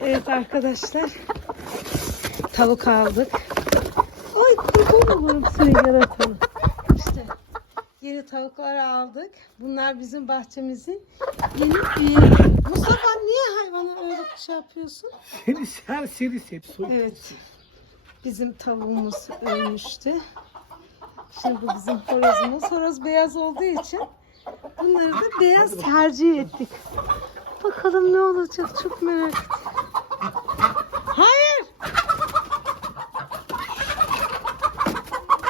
Evet arkadaşlar. Tavuk aldık. Ay kurban olurum seni yaratanı. İşte yeni tavuklar aldık. Bunlar bizim bahçemizin yeni üyeleri. Mustafa niye hayvana öyle bir şey yapıyorsun? Seni her seni. Soy- Evet. Bizim tavuğumuz ölmüştü. Şimdi bu bizim horozumuz. Horoz beyaz olduğu için bunları da beyaz tercih ettik. Bakalım ne olacak çok merak ettim. Hayır.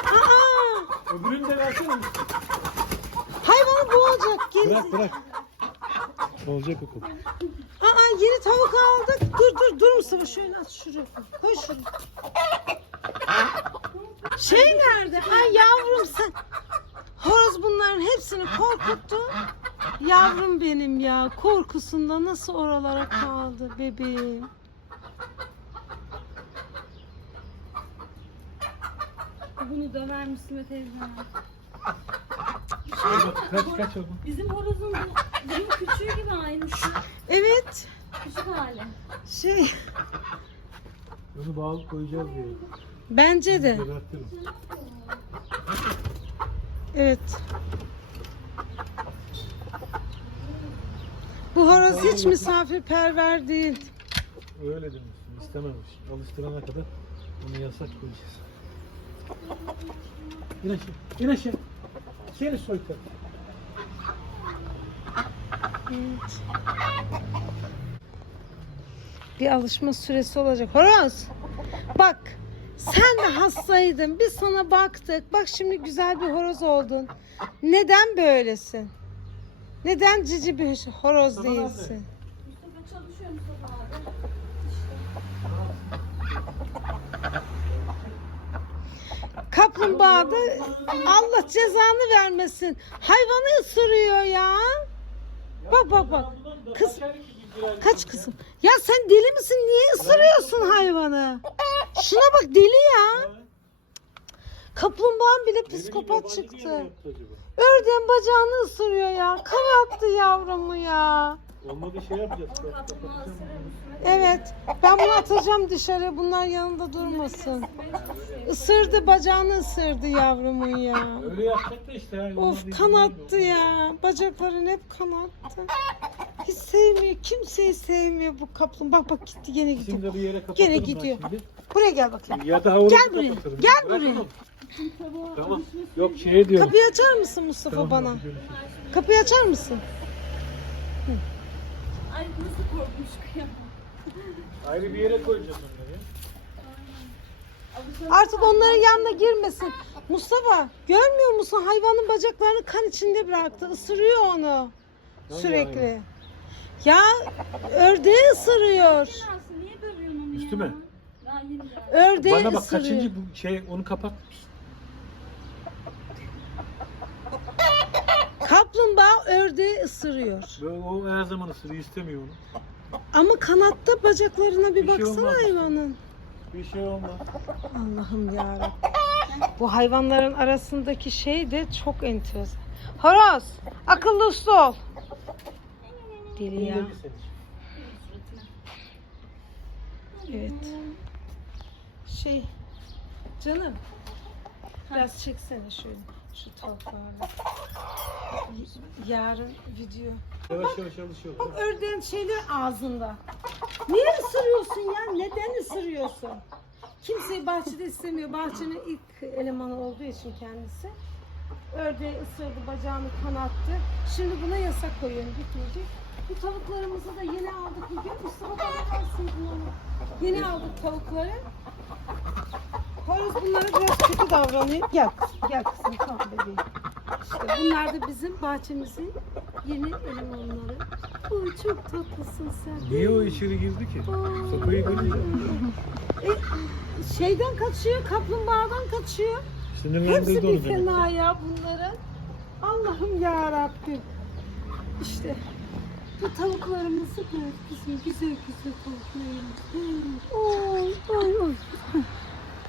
Aa, Öbürünü de versene. hayvanı boğacak. Geri... Bırak bırak. Olacak o koku. Aa, yeni tavuk aldık. Dur dur dur Mustafa şöyle at şuraya. koy. Koy şuraya. Şey nerede? Ay yavrum sen. Horoz bunların hepsini korkuttu. Yavrum benim ya. Korkusunda nasıl oralara kaldı bebeğim. Bunu döver misin teyze? Kaç kaç oldu? Bizim horozun bu, bunun küçüğü gibi aynısı. Evet. Küçük hali. Şey Bunu bağlı koyacağız diye. bence de. Gebertirim. Evet. Bu horoz hiç misafirperver değil. Öyle demişsin. İstememiş. Alıştırana kadar bunu yasak koyacağız. İn aşağı. İn aşağı. Seni soykar. Evet. Bir alışma süresi olacak. Horoz. Bak. Sen de hastaydın. Biz sana baktık. Bak şimdi güzel bir horoz oldun. Neden böylesin? Neden cici bir horoz değilsin? Mustafa çalışıyor Mustafa abi. Kaplumbağa da Allah cezanı vermesin. Hayvanı ısırıyor ya. Bak bak bak. Kız kaç kızım? Ya sen deli misin? Niye ısırıyorsun hayvanı? Şuna bak deli ya. Kaplumbağan bile psikopat çıktı. Ördeğin bacağını ısırıyor ya. Kan attı yavrumu ya. Olmadı şey yapacağız. Evet. Ben bunu atacağım dışarı. Bunlar yanında durmasın. Isırdı bacağını ısırdı yavrumun ya. Öyle yapacak da işte. olmadı Of izin kan vermiyor. attı ya. Bacakların hep kan attı. Hiç sevmiyor. Kimseyi sevmiyor bu kaplumbağa. Bak bak gitti gene gidiyor. Şimdi bir yere kapatırım Gene ben gidiyor. şimdi. Buraya gel bakayım. Ya da Gel buraya, kapatırım. gel Bırak buraya. Tavuğa Tamam. Yok şeye diyorum. Kapıyı açar mısın Mustafa bana? Kapıyı açar mısın? Ay nasıl korkmuş kıyamam. Ayrı bir yere koyacağız onları. Artık onların yanına girmesin. Mustafa görmüyor musun? Hayvanın bacaklarını kan içinde bıraktı. Isırıyor onu. Hangi Sürekli. Ya ördeği ısırıyor. Nasıl niye dövüyorsun onu Üstüme. ya? Daha yeni geldi. Ördeği Bana bak ısırıyor. kaçıncı bu şey onu kapat. Kaplumbağa ördeği ısırıyor. Böyle o her zaman ısırıyor istemiyor onu. Ama kanatta bacaklarına bir, Bir şey baksana olmaz. hayvanın. Bir şey olmaz. Allah'ım ya Bu hayvanların arasındaki şey de çok enteresan. Horoz, akıllı uslu ol. Deli ya. Evet. Şey, canım. Biraz çeksene şöyle. Şu tavuklarla. Yarın video. Yavaş yavaş alışıyor. Bak ördeğin şeyler ağzında. Niye ısırıyorsun ya? Neden ısırıyorsun? Kimseyi bahçede istemiyor. Bahçenin ilk elemanı olduğu için kendisi. Ördeği ısırdı, bacağını kanattı. Şimdi buna yasak koyuyorum, gitmeyecek. Bu tavuklarımızı da yeni aldık bugün. Mustafa bana versin bunu. Yeni aldık tavukları. Horoz bunlara biraz kötü davranıyor. Gel kızım, gel kızım, tamam bebeğim. İşte bunlar da bizim bahçemizin yeni elemanları. Oy çok tatlısın sen. Niye o içeri girdi ki? Sokayı görünce. E, şeyden kaçıyor, kaplumbağadan kaçıyor. Hepsi Sinirlendirdi bir onu beni. fena ya bunların. Allah'ım ya Rabbim. İşte bu tavuklarımızı da bizim güzel güzel tavuklarımız. Oy oy oy.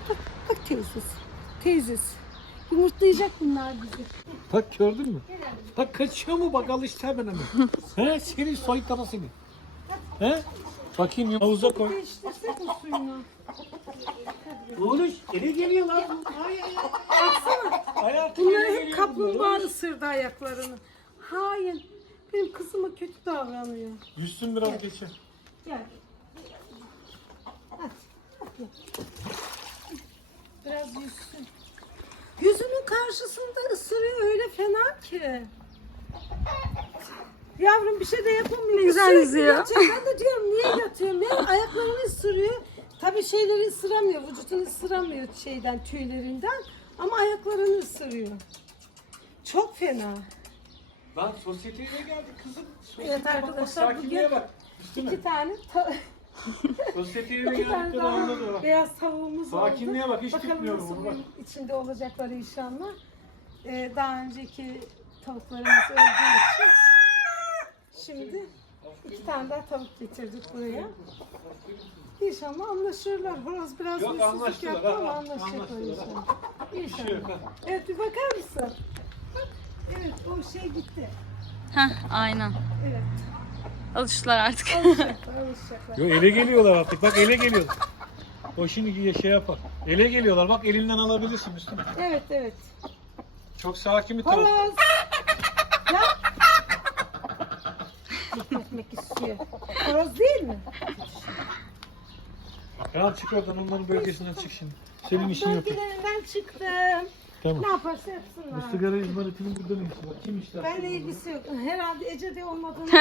Bak, bak teyzesi. Teyzesi. Yumurtlayacak bunlar bizi. Bak gördün mü? Bak kaçıyor mu bak alıştı hemen hemen. He senin soykara seni. He? Bakayım ya. Havuza koy. Değiştirsek mi suyunu? Oğlum ele geliyor lan. Ay ay ay. Baksana. Hayatım Bunlar ele hep geliyor kaplumbağa bunlar. ısırdı ayaklarını. Hayır. Benim kızıma kötü davranıyor. Yüzsün biraz geçer. Gel. Hadi. hadi. Biraz yüzsün. Yüzünün karşısında ısırıyor öyle fena ki. Yavrum bir şey de yapamıyor. Ne güzel yüzüyor. yatıyor. Ben de diyorum niye yatıyor? Ne ayaklarını ısırıyor. Tabii şeyleri ısıramıyor. Vücudunu ısıramıyor şeyden tüylerinden. Ama ayaklarını ısırıyor. Çok fena. Lan sosyeteye de geldik kızım. Evet arkadaşlar, Sakinliğe bugün- bak. İki tane ta- Sosyeteye de tane daha bak. beyaz tavuğumuz oldu. Sakinliğe bak, hiç Bakalım nasıl bunu, bak. bunun içinde olacaklar inşallah. Ee, daha önceki tavuklarımız öldüğü için şimdi iki tane daha tavuk getirdik buraya. İnşallah anlaşırlar. Horoz biraz Yok, huysuzluk anlaştılar, yaptı ama ha, anlaşacaklar anlaştılar, inşallah. Bir şey yok İnşallah. ha. Evet bir bakar mısın? Bak, evet o şey gitti. Heh, aynen. Evet. Alıştılar artık. Alışacaklar, alışacaklar. Yo ele geliyorlar artık. Bak ele geliyor. O şimdi şey yapar. Ele geliyorlar. Bak elinden alabilirsin üstüne. Evet evet. Çok sakin bir tavuk. Horoz. Ya. Gitmek istiyor. Horoz değil mi? Kral çık oradan onların bölgesinden çık şimdi. Senin işin yok. Bölgelerinden çıktım. Tamam. Ne yaparsa yapsınlar. Bu sigara izmaritinin burada ne işi var? Kim işler? Benle ilgisi yok. Herhalde Ece'de olmadığını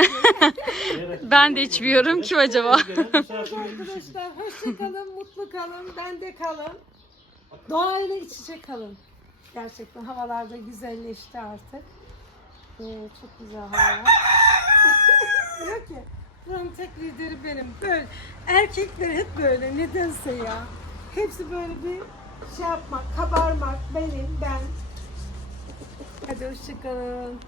biliyorum. Ben de içmiyorum. Kim acaba? Arkadaşlar hoşça kalın, mutlu kalın, bende kalın. Doğayla iç içe kalın. Gerçekten havalar da güzelleşti artık. Ee, çok güzel havalar. Diyor ki buranın tek lideri benim. Böyle erkekler hep böyle nedense ya. Hepsi böyle bir şey yapmak, kabarmak benim, ben. Hadi hoşça kalın.